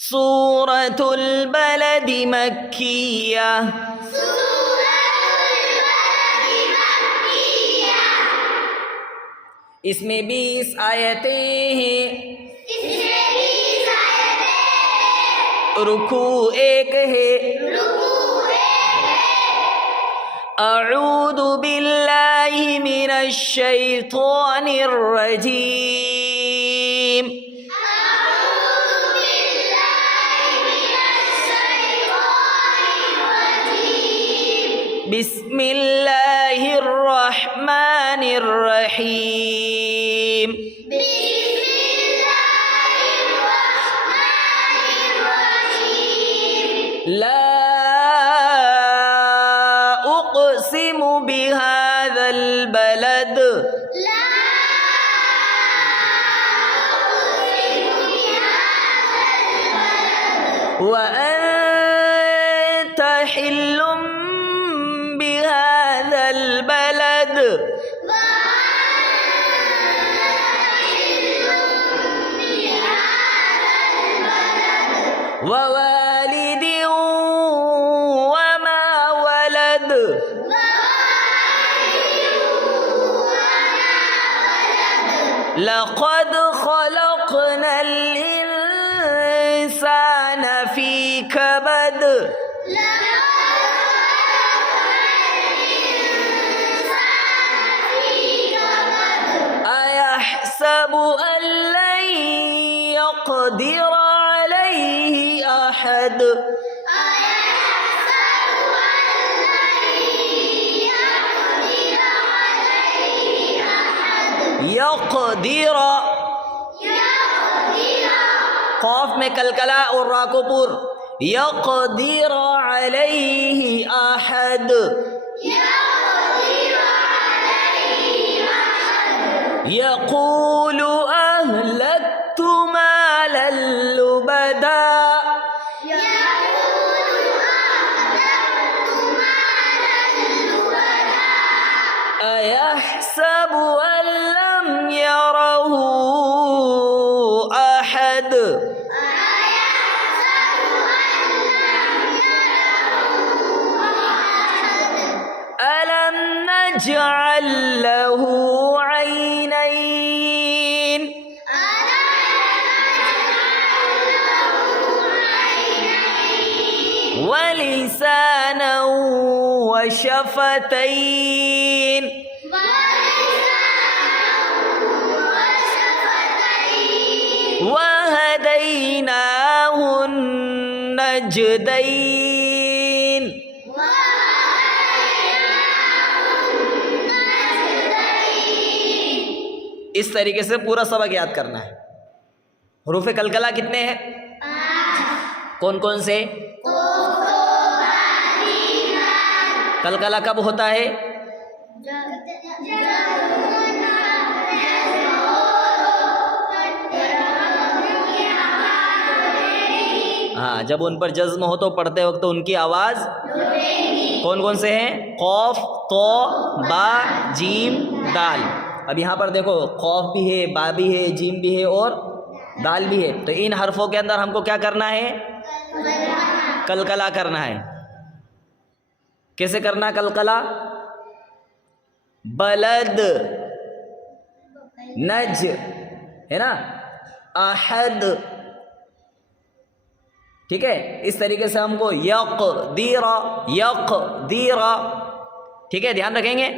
सूरतुल बलद मक्किया। इसमें 20 आयतें हैं। रुकू एक है। अऊदु बिल्लाहि मिनश शैतानिर रजीम। बिस्मिल्लाहिर रहमानिर रहीम। ला उक़्सिमु बिहाज़ल बलद। व अन्त हिल्लुम बिहाज़ल बलद। व वालिदिन वमा वलद। लक़द ख़लक़नल इंसान फ़ी कबद। अयहसबु अन लन यक़दिर अलैहि अहद। यक़दिर, क़ाफ में कलकला और रा को पुर। यक़दिर अलैहि अहद। यक़ूलु अहलक्तु मालन लुबदा। अयहसबु अन लम यरहु अहद। अलम नजअल लहू ऐनैन। व लिसानन व शफ़तैन। व हदैनाहु नजदैन। इस तरीके से पूरा सबक याद करना है। हुरूफ़े कलकला कितने हैं? कौन कौन से? कलकला कब होता है? हाँ, जब उन पर जज्म हो तो पढ़ते वक्त उनकी आवाज़ कौन कौन से हैं? क़ाफ, तो, बा, जीम, दाल। अब यहाँ पर देखो क़ाफ भी है, बा भी है, जीम भी है और दाल भी है। तो इन हरफों के अंदर हमको क्या करना है? कलकला करना है। कैसे करना कलकला? बलद, नज है ना, अहद, ठीक है। इस तरीके से हमको यक़दीरा, यक़दीरा, ठीक है, ध्यान रखेंगे।